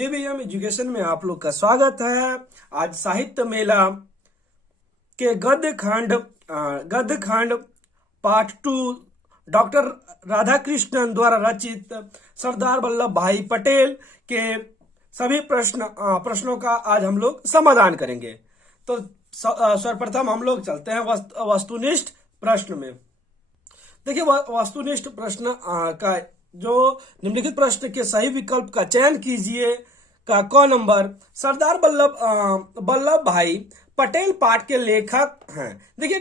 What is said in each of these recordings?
PVM education में आप लोग का स्वागत है। आज साहित्य मेला के गद्य खंड पार्ट 2 डॉक्टर राधाकृष्णन द्वारा रचित सरदार वल्लभ भाई पटेल के सभी प्रश्नों का आज हम लोग समाधान करेंगे। तो सर्वप्रथम हम लोग चलते हैं वस्तुनिष्ठ प्रश्न में। देखिए, वस्तुनिष्ठ प्रश्न का जो निम्नलिखित प्रश्न के सही विकल्प का चयन कीजिए का क नंबर सरदार वल्लभ भाई पटेल पाठ के लेखक हैं। देखिए,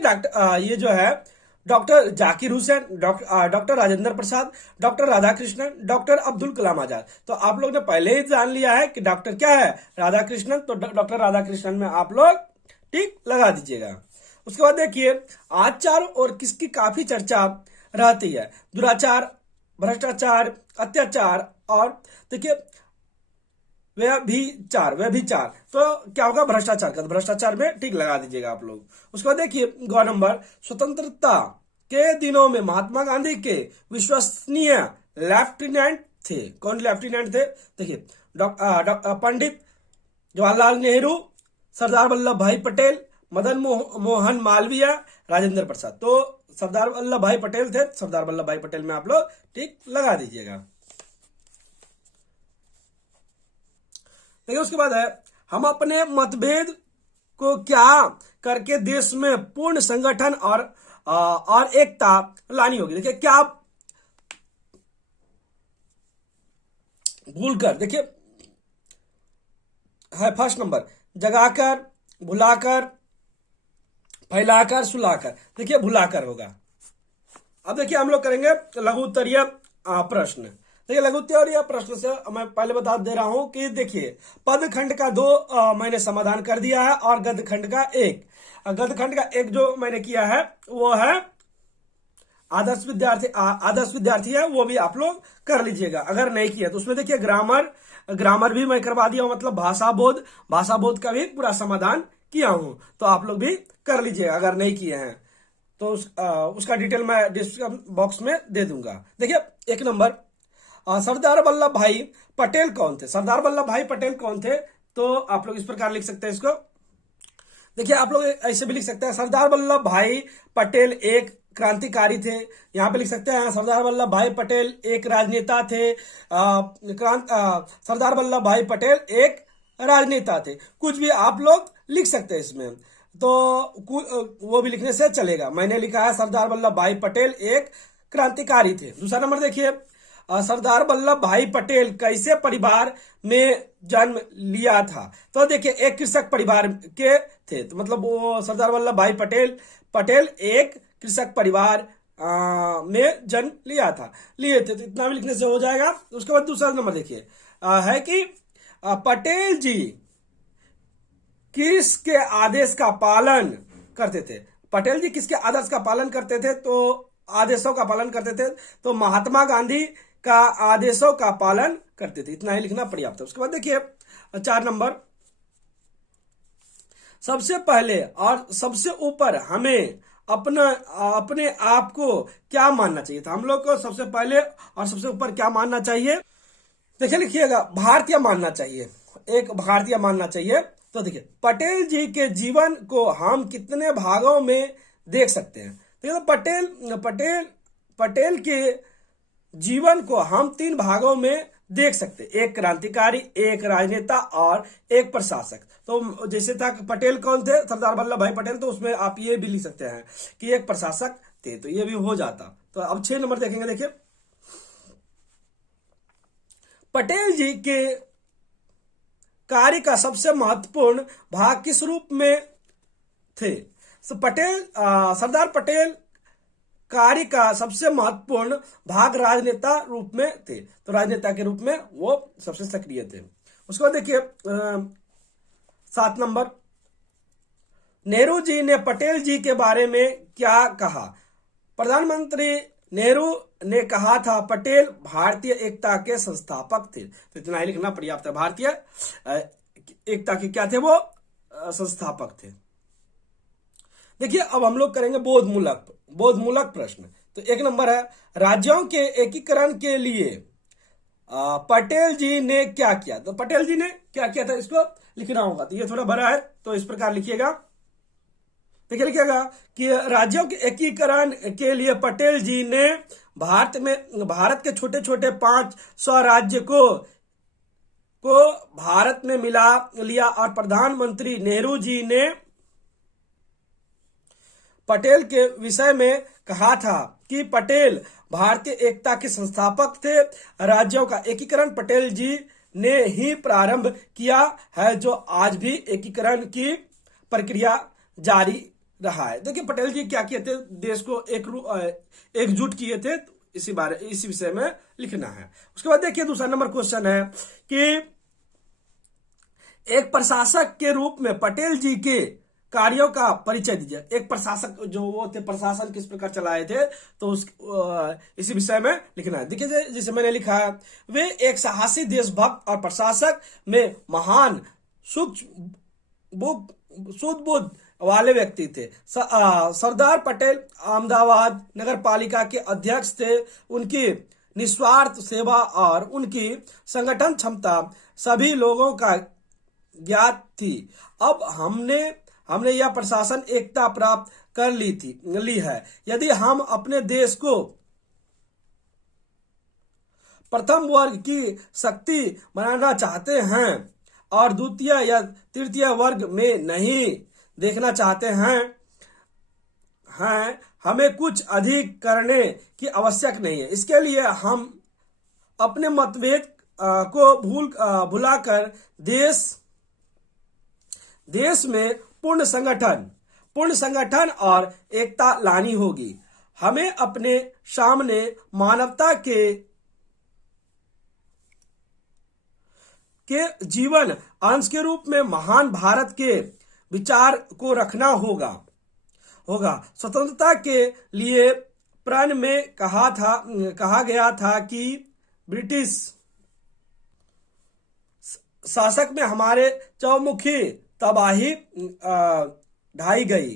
ये जो है doctor Zakir Hussain, doctor Rajendra Prasad, doctor Radhakrishnan, doctor Abdul Kalam Azad. तो आप लोग ने पहले ही जान लिया है कि डॉक्टर क्या है, राधाकृष्णन। तो डॉक्टर राधाकृष्णन में आप लोग टिक लगा दीजिएगा। उसके बाद देखिए, आचार और किसकी काफी चर्चा रहती है, दुराचार, भ्रष्टाचार, अत्याचार और देखिए व्यभिचार। तो क्या होगा, भ्रष्टाचार का। तो भ्रष्टाचार में टिक लगा दीजिएगा आप लोग। उसके बाद देखिए ग नंबर, स्वतंत्रता के दिनों में महात्मा गांधी के विश्वसनीय लेफ्टिनेंट थे। कौन लेफ्टिनेंट थे? देखिए, पंडित जवाहरलाल नेहरू, सरदार वल्लभ भाई पटेल, मदन मोहन मालवीय, राजेंद्र प्रसाद। तो सरदार वल्लभ भाई पटेल थे। सरदार वल्लभ भाई पटेल में आप लोग टिक लगा दीजिएगा। देखिए, उसके बाद है, हम अपने मतभेद को क्या करके देश में पूर्ण संगठन और एकता लानी होगी। देखिए, क्या भूलकर, देखिए है फर्स्ट नंबर, जगाकर, भुलाकर, फैलाकर, सुलाकर। देखिए, भुलाकर होगा। अब देखिए, हम लोग करेंगे लघु उत्तरीय प्रश्न। देखिए, लघु उत्तरीय प्रश्न से मैं पहले बता दे रहा हूं कि देखिए, पद खंड का 2 मैंने समाधान कर दिया है और गद्य खंड का 1। गद्य खंड का 1 जो मैंने किया है वो है आदर्श विद्यार्थी है, वो भी आप लोग कर लीजिएगा। अगर नहीं किया तो उसमें देखिए ग्रामर भी मैं करवा दिया हूं, मतलब भाषा बोध का भी पूरा समाधान किया हूं। तो आप लोग भी कर लीजिएगा अगर नहीं किए हैं तो उसका डिटेल मैं डिस्क्रिप्शन बॉक्स में दे दूंगा। देखिए, 1 नंबर, सरदार वल्लभ भाई पटेल कौन थे? सरदार वल्लभ भाई पटेल कौन थे? तो आप लोग इस प्रकार लिख सकते हैं इसको। देखिए, आप लोग ऐसे भी लिख सकते हैं, सरदार वल्लभ भाई पटेल एक क्रांतिकारी थे। यहां पे लिख सकते हैं, सरदार वल्लभ भाई पटेल एक राजनेता थे। सरदार वल्लभ भाई पटेल एक राजनेता थे। कुछ भी आप लोग लिख सकते हैं इसमें, तो वो भी लिखने से चलेगा। मैंने लिखा है सरदार वल्लभ भाई पटेल एक क्रांतिकारी थे। दूसरा नंबर देखिए, सरदार वल्लभ भाई पटेल कैसे परिवार में जन्म लिया था? तो देखिए, एक कृषक परिवार के थे। तो मतलब वो सरदार वल्लभ भाई पटेल एक कृषक परिवार में जन्म लिए थे। तो इतना भी लिखने से हो जाएगा। उसके बाद दूसरा नंबर देखिए है कि पटेल जी किसके आदेश का पालन करते थे? पटेल जी किसके आदर्श का पालन करते थे? तो आदेशों का पालन करते थे। तो महात्मा गांधी का आदेशों का पालन करते थे। इतना ही लिखना पर्याप्त है। उसके बाद देखिए 4 नंबर, सबसे पहले और सबसे ऊपर हमें अपने आप को क्या मानना चाहिए था? हम लोग को सबसे पहले और सबसे ऊपर क्या मानना चाहिए? देखिए, लिखिएगा, भारतीय मानना चाहिए, एक भारतीय मानना चाहिए। तो देखिए, पटेल जी के जीवन को हम कितने भागों में देख सकते हैं? देखिए, तो पटेल के जीवन को हम 3 भागों में देख सकते हैं, एक क्रांतिकारी, एक राजनेता और एक प्रशासक। तो जैसे था पटेल कौन थे, सरदार वल्लभ भाई पटेल, तो उसमें आप ये भी लिख सकते हैं कि एक प्रशासक थे, तो ये भी हो जाता। तो अब 6 नंबर देखेंगे। देखिए, पटेल जी के कार्य का सबसे महत्वपूर्ण भाग किस रूप में थे? सरदार पटेल कार्य का सबसे महत्वपूर्ण भाग राजनेता रूप में थे। तो राजनेता के रूप में वो सबसे सक्रिय थे। उसके बाद देखिए 7 नंबर, नेहरू जी ने पटेल जी के बारे में क्या कहा? प्रधानमंत्री नेहरू ने कहा था पटेल भारतीय एकता के संस्थापक थे। तो इतना ही लिखना पर्याप्त है। भारतीय एकता के क्या थे? वो संस्थापक थे। देखिए, अब हम लोग करेंगे बोधमूलक प्रश्न। तो 1 नंबर है, राज्यों के एकीकरण के लिए पटेल जी ने क्या किया। तो पटेल जी ने क्या किया था, इसको लिखना होगा। तो ये थोड़ा बड़ा है, तो इस प्रकार लिखिएगा। देखिए लिखिएगा कि राज्यों के एकीकरण के लिए पटेल जी ने भारत के छोटे छोटे 500 राज्य को भारत में मिला लिया, और प्रधानमंत्री नेहरू जी ने पटेल के विषय में कहा था कि पटेल भारतीय एकता के संस्थापक थे। राज्यों का एकीकरण पटेल जी ने ही प्रारंभ किया है, जो आज भी एकीकरण की प्रक्रिया जारी रहा है। देखिए पटेल जी क्या किए थे, देश को एकजुट किए थे। इसी विषय में लिखना है। उसके बाद देखिए दूसरा नंबर क्वेश्चन है कि एक प्रशासक के रूप में पटेल जी के कार्यों का परिचय दीजिए। एक प्रशासक जो वो थे, प्रशासन किस प्रकार चलाए थे, तो इसी विषय में लिखना है। देखिए जैसे मैंने लिखा है, वे एक साहसी देशभक्त और प्रशासक में महान सूझबूझ वाले व्यक्ति थे। सरदार पटेल अहमदाबाद नगर पालिका के अध्यक्ष थे। उनकी निस्वार्थ सेवा और उनकी संगठन क्षमता सभी लोगों का ज्ञात थी। अब हमने यह प्रशासन एकता प्राप्त कर ली है। यदि हम अपने देश को प्रथम वर्ग की शक्ति बनाना चाहते हैं और द्वितीय या तृतीय वर्ग में नहीं देखना चाहते हैं, हमें कुछ अधिक करने की आवश्यक नहीं है। इसके लिए हम अपने मतभेद को भुलाकर देश में पूर्ण संगठन और एकता लानी होगी। हमें अपने सामने मानवता के जीवन अंश के रूप में महान भारत के विचार को रखना होगा। स्वतंत्रता के लिए प्रण में कहा गया था कि ब्रिटिश शासक में हमारे चौमुखी तबाही ढाई गई।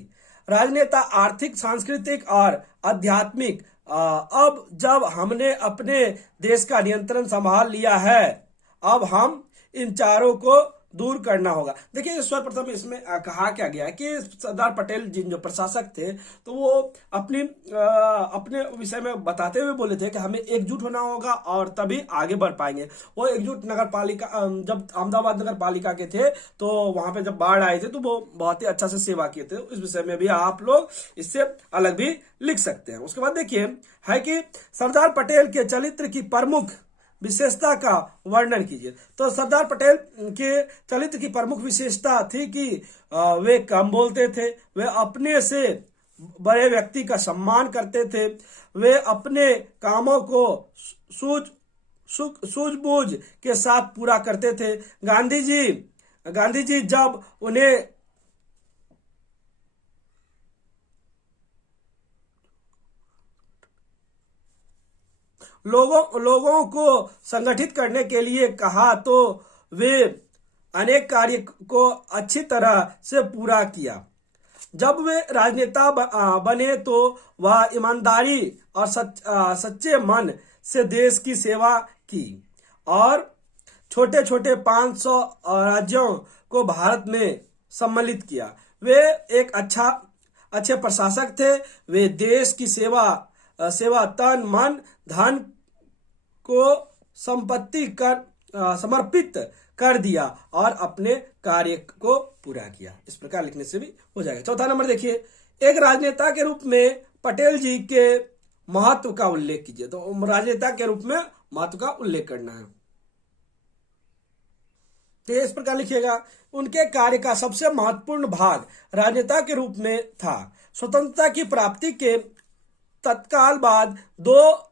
राजनेता आर्थिक, सांस्कृतिक और आध्यात्मिक। अब जब हमने अपने देश का नियंत्रण संभाल लिया है, अब हम इन चारों को दूर करना होगा। देखिए सर्वप्रथम इसमें कहा क्या गया है कि सरदार पटेल जी जो प्रशासक थे, तो वो अपने विषय में बताते हुए बोले थे कि हमें एकजुट होना होगा और तभी आगे बढ़ पाएंगे। वो एकजुट नगर पालिका, जब अहमदाबाद नगर पालिका के थे, तो वहां पे जब बाढ़ आए थे, तो वो बहुत ही अच्छा से सेवा किए थे। इस विषय में भी आप लोग इससे अलग भी लिख सकते हैं। उसके बाद देखिए है कि सरदार पटेल के चरित्र की प्रमुख विशेषता का वर्णन कीजिए। तो सरदार पटेल के चरित्र की प्रमुख विशेषता थी कि वे कम बोलते थे, वे अपने से बड़े व्यक्ति का सम्मान करते थे, वे अपने कामों को सूझबूझ के साथ पूरा करते थे। गांधी जी जब उन्हें लोगों को संगठित करने के लिए कहा, तो वे अनेक कार्य को अच्छी तरह से पूरा किया। जब वे राजनेता बने, तो वह ईमानदारी और सच्चे मन से देश की सेवा की और छोटे छोटे 500 राज्यों को भारत में सम्मिलित किया। वे एक अच्छे प्रशासक थे। वे देश की सेवा तन मन धन को समर्पित कर दिया और अपने कार्य को पूरा किया। इस प्रकार लिखने से भी हो जाएगा। चौथा नंबर देखिए, एक राजनेता के रूप में पटेल जी के महत्व का उल्लेख कीजिए। तो राजनेता के रूप में महत्व का उल्लेख करना है। तो इस प्रकार लिखिएगा, उनके कार्य का सबसे महत्वपूर्ण भाग राजनेता के रूप में था। स्वतंत्रता की प्राप्ति के तत्काल बाद 2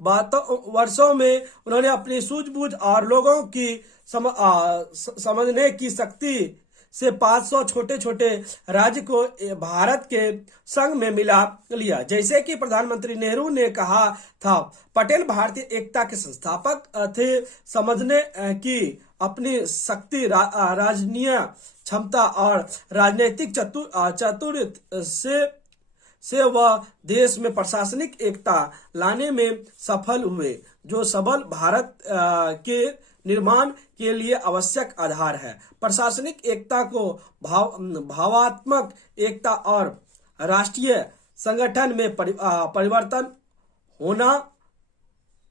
वर्षों में उन्होंने अपनी सूझबूझ और लोगों की समझने की शक्ति से 500 छोटे छोटे राज्य को भारत के संग में मिला लिया। जैसे कि प्रधानमंत्री नेहरू ने कहा था, पटेल भारतीय एकता के संस्थापक थे। समझने की अपनी शक्ति, राजनीय क्षमता और राजनीतिक चातुर्य से वह देश में प्रशासनिक एकता लाने में सफल हुए। जो सबल भारत के निर्माण के लिए आवश्यक आधार है। प्रशासनिक एकता को भावात्मक एकता और राष्ट्रीय संगठन में परिवर्तन होना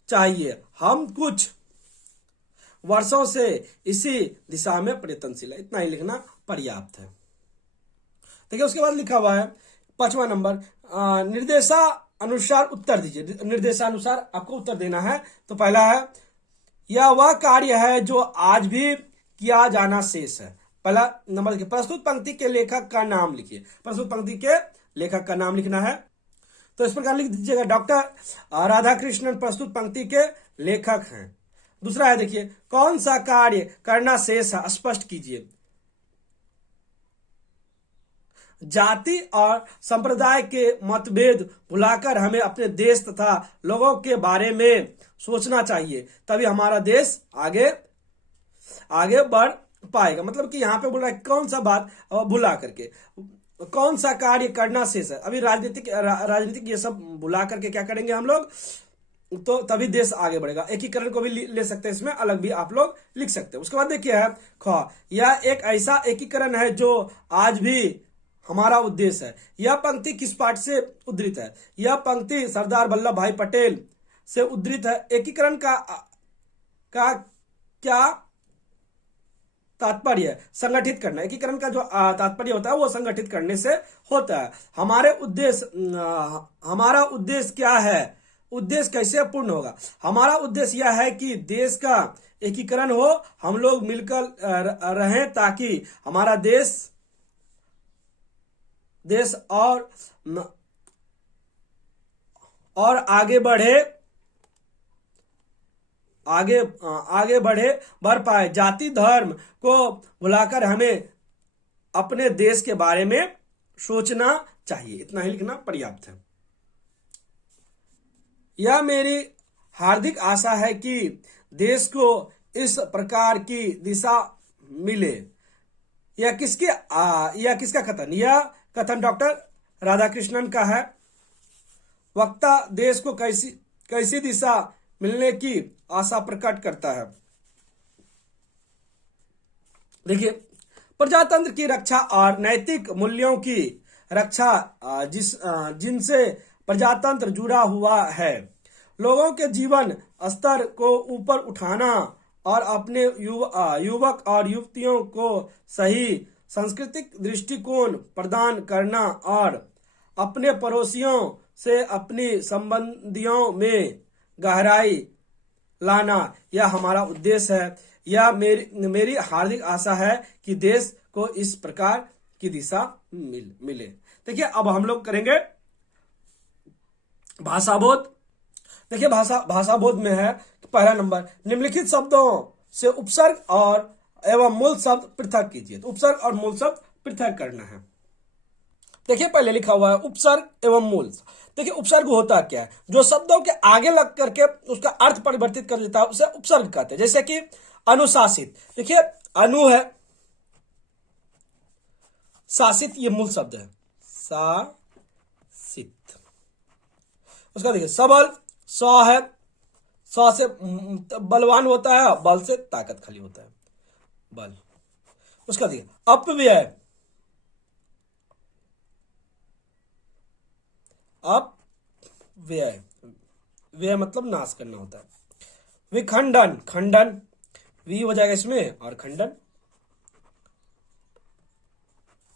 चाहिए। हम कुछ वर्षों से इसी दिशा में प्रयत्नशील है। इतना ही लिखना पर्याप्त है। देखिए उसके बाद लिखा हुआ है 5वां नंबर, निर्देशानुसार उत्तर दीजिए। निर्देशानुसार आपको उत्तर देना है। तो पहला है, यह वह कार्य है जो आज भी किया जाना शेष है। पहला नंबर देखिए, प्रस्तुत पंक्ति के लेखक का नाम लिखिए। प्रस्तुत पंक्ति के लेखक का नाम लिखना है। तो इस प्रकार लिख दीजिएगा, डॉक्टर राधाकृष्णन प्रस्तुत पंक्ति के लेखक हैं। दूसरा है देखिए, कौन सा कार्य करना शेष है, स्पष्ट कीजिए। जाति और संप्रदाय के मतभेद भुलाकर हमें अपने देश तथा लोगों के बारे में सोचना चाहिए, तभी हमारा देश आगे बढ़ पाएगा। मतलब कि यहाँ पे बोल रहा है कौन सा बात भुला करके, कौन सा कार्य करना शेष है। अभी राजनीतिक ये सब भुला करके क्या करेंगे हम लोग, तो तभी देश आगे बढ़ेगा। एकीकरण को भी ले सकते हैं, इसमें अलग भी आप लोग लिख सकते हैं। उसके बाद देखिए है ख, यह एक ऐसा एकीकरण है जो आज भी हमारा उद्देश्य है। यह पंक्ति किस पाठ से उद्धृत है? यह पंक्ति सरदार वल्लभ भाई पटेल से उद्धृत है। एकीकरण का क्या तात्पर्य? संगठित करना। एकीकरण का जो तात्पर्य होता है वो संगठित करने से होता है। हमारा उद्देश्य क्या है? उद्देश्य कैसे पूर्ण होगा? हमारा उद्देश्य यह है कि देश का एकीकरण हो, हम लोग मिलकर रहें ताकि हमारा देश और आगे बढ़ पाए। जाति धर्म को भुलाकर हमें अपने देश के बारे में सोचना चाहिए। इतना ही लिखना पर्याप्त है। यह मेरी हार्दिक आशा है कि देश को इस प्रकार की दिशा मिले। यह किसका कथन? यह कथन डॉक्टर राधाकृष्णन का है। वक्ता देश को कैसी दिशा मिलने की आशा प्रकट करता है। देखिए, प्रजातंत्र की रक्षा और नैतिक मूल्यों की रक्षा जिनसे प्रजातंत्र जुड़ा हुआ है, लोगों के जीवन स्तर को ऊपर उठाना और अपने युवक और युवतियों को सही सांस्कृतिक दृष्टिकोण प्रदान करना और अपने पड़ोसियों से अपनी संबंधियों में गहराई लाना, यह हमारा उद्देश्य है। यह मेरी हार्दिक आशा है कि देश को इस प्रकार की दिशा मिले। देखिए अब हम लोग करेंगे भाषा बोध। देखिए भाषा बोध में है पहला नंबर, निम्नलिखित शब्दों से उपसर्ग और एवं मूल शब्द पृथक कीजिए। तो उपसर्ग और मूल शब्द पृथक करना है। देखिए पहले लिखा हुआ है उपसर्ग एवं मूल। देखिए उपसर्ग होता क्या है? जो शब्दों के आगे लग करके उसका अर्थ परिवर्तित कर देता है उसे उपसर्ग कहते हैं। जैसे कि अनुशासित, देखिए अनु है, शासित ये मूल शब्द है, शासित। उसका देखिए सबल, स है, स से बलवान होता है, बल से ताकत खाली होता है, बल। उसका देखिए अपव्यय, अपव्यय, व्यय मतलब नाश करना होता है। विखंडन, खंडन, वी हो जाएगा इसमें और खंडन।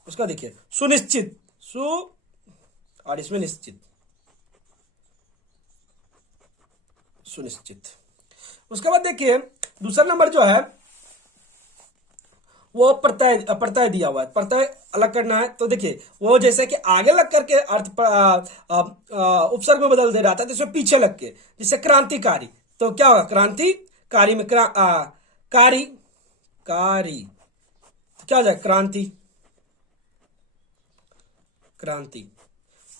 उसका देखिए सुनिश्चित, सु और इसमें निश्चित, सुनिश्चित। उसके बाद देखिए दूसरा नंबर जो है वो प्रत्यय दिया हुआ है। प्रत्यय अलग करना है तो देखिए वो जैसे कि आगे लग करके अर्थ उपसर्ग में बदल दे रहा था, जिसमें पीछे लग के, जैसे क्रांतिकारी, तो क्या होगा? क्रांतिकारी में कारी तो क्या हो जाए? क्रांति, क्रांति।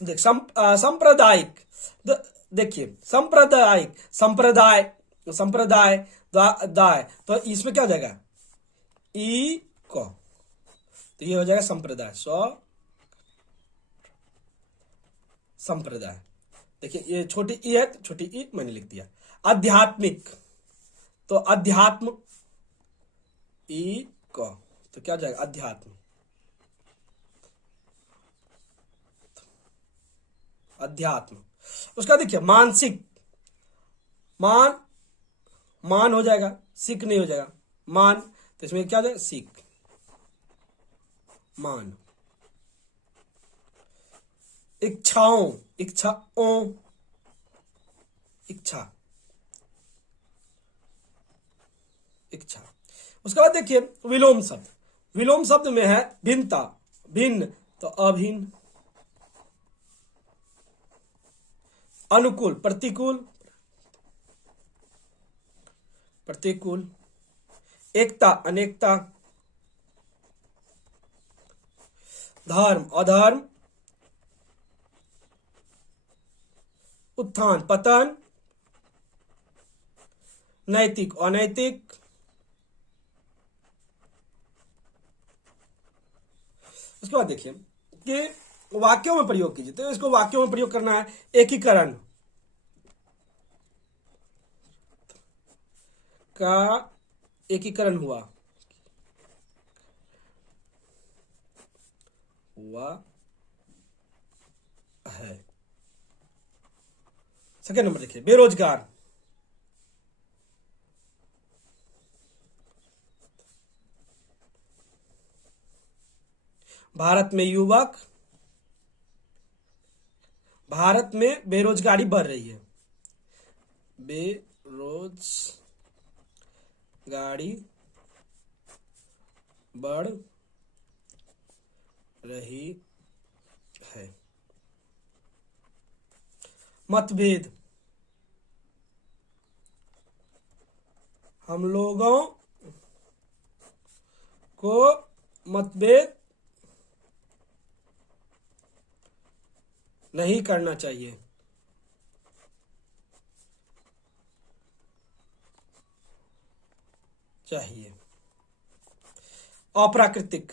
देख सांप्रदायिक, देखिए संप्रदाय दाय, तो इसमें क्या हो जाएगा? ई को, तो ये हो जाएगा संप्रदाय, संप्रदाय। देखिए ये छोटी ई है तो छोटी ई मैंने लिख दिया। आध्यात्मिक, तो अध्यात्म ई क, तो क्या हो जाएगा अध्यात्म। अध्यात्म। उसका देखिए मानसिक, मान, मान हो जाएगा, सिक नहीं हो जाएगा, मान, तो इसमें क्या हो जाएगा सिक, मान। इच्छाओं, इच्छाओं, इच्छा, इच्छा। उसके बाद देखिए विलोम शब्द, विलोम शब्द में है भिन्नता, भिन्न, तो अभिन्न। अनुकूल, प्रतिकूल, प्रतिकूल। एकता, अनेकता। धर्म, अधर्म। उत्थान, पतन। नैतिक, अनैतिक। उसके बाद देखिए कि वाक्यों में प्रयोग कीजिए, तो इसको वाक्यों में प्रयोग करना है। एकीकरण का एकीकरण हुआ, हुआ है। सेकेंड नंबर देखिए बेरोजगार, भारत में युवक, भारत में बेरोजगारी बढ़ रही है, बेरोजगारी बढ़ रही है। मतभेद, हम लोगों को मतभेद नहीं करना चाहिए, चाहिए। अप्राकृतिक,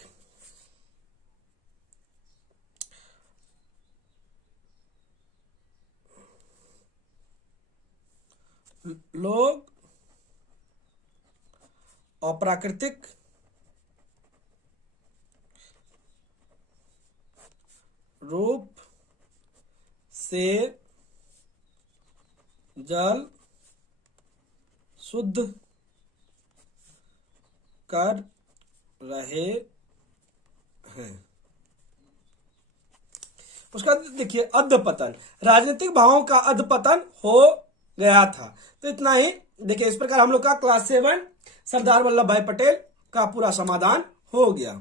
लोग अप्राकृतिक रूप से जल शुद्ध कर रहे हैं। उसका देखिए अधपतन, राजनीतिक भावों का अधपतन हो गया था। तो इतना ही। देखिए इस प्रकार हम लोग का क्लास 7 सरदार वल्लभ भाई पटेल का पूरा समाधान हो गया।